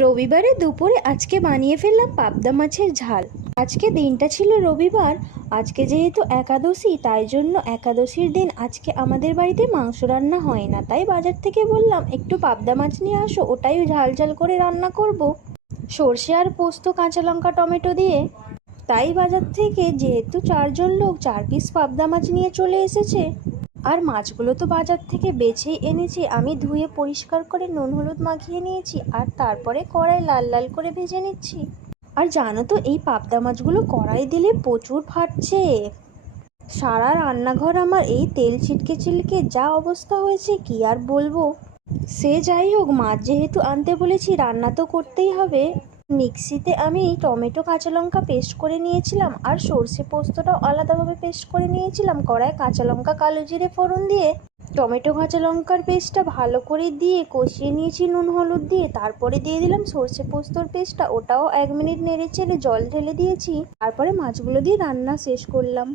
রবিবারে দুপুরে আজকে বানিয়ে ফেললাম পাবদা মাছের ঝাল। আজকে দিনটা ছিল রবিবার। আজকে যেহেতু একাদশী, তাই জন্য একাদশীর দিন আজকে আমাদের বাড়িতে মাংস রান্না হয় না, তাই বাজার থেকে বললাম একটু পাবদা মাছ নিয়ে আসো, ওটাই ঝাল ঝাল করে রান্না করব সর্ষে আর পোস্ত, কাঁচা লঙ্কা, টমেটো দিয়ে। তাই বাজার থেকে যেহেতু 4জন লোক 4 পিস পাবদা মাছ নিয়ে চলে এসেছে। আর মাছগুলো তো বাজার থেকে বেছেই এনেছি, আমি ধুয়ে পরিষ্কার করে নুন হলুদ মাখিয়ে নিয়েছি, আর তারপরে কড়াই লাল লাল করে ভেজে নিচ্ছি। আর জানো তো, এই পাবদা মাছগুলো কড়াই দিলে প্রচুর ফাটছে। সারা রান্নাঘর আমার এই তেল ছিটকে ছিটকে যা অবস্থা হয়েছে, কি আর বলবো। সে যাই হোক, মাছ যেহেতু আনতে বলেছি, রান্না তো করতেই হবে। মিক্সিতে আমি টমেটো কাঁচা লঙ্কা পেস্ট করে নিয়েছিলাম, আর সর্ষে পোস্তটাও আলাদাভাবে পেস্ট করে নিয়েছিলাম। কড়ায় কাঁচা লঙ্কা কালো জিরে ফোড়ন দিয়ে টমেটো কাঁচা লঙ্কার পেস্টটা ভালো করে দিয়ে কষিয়ে নিয়েছি নুন হলুদ দিয়ে। তারপরে দিয়ে দিলাম সর্ষে পোস্তর পেস্টটা, ওটাও 1 মিনিট নেড়ে চেড়ে জল ঢেলে দিয়েছি। তারপরে মাছগুলো দিয়ে রান্না শেষ করলাম।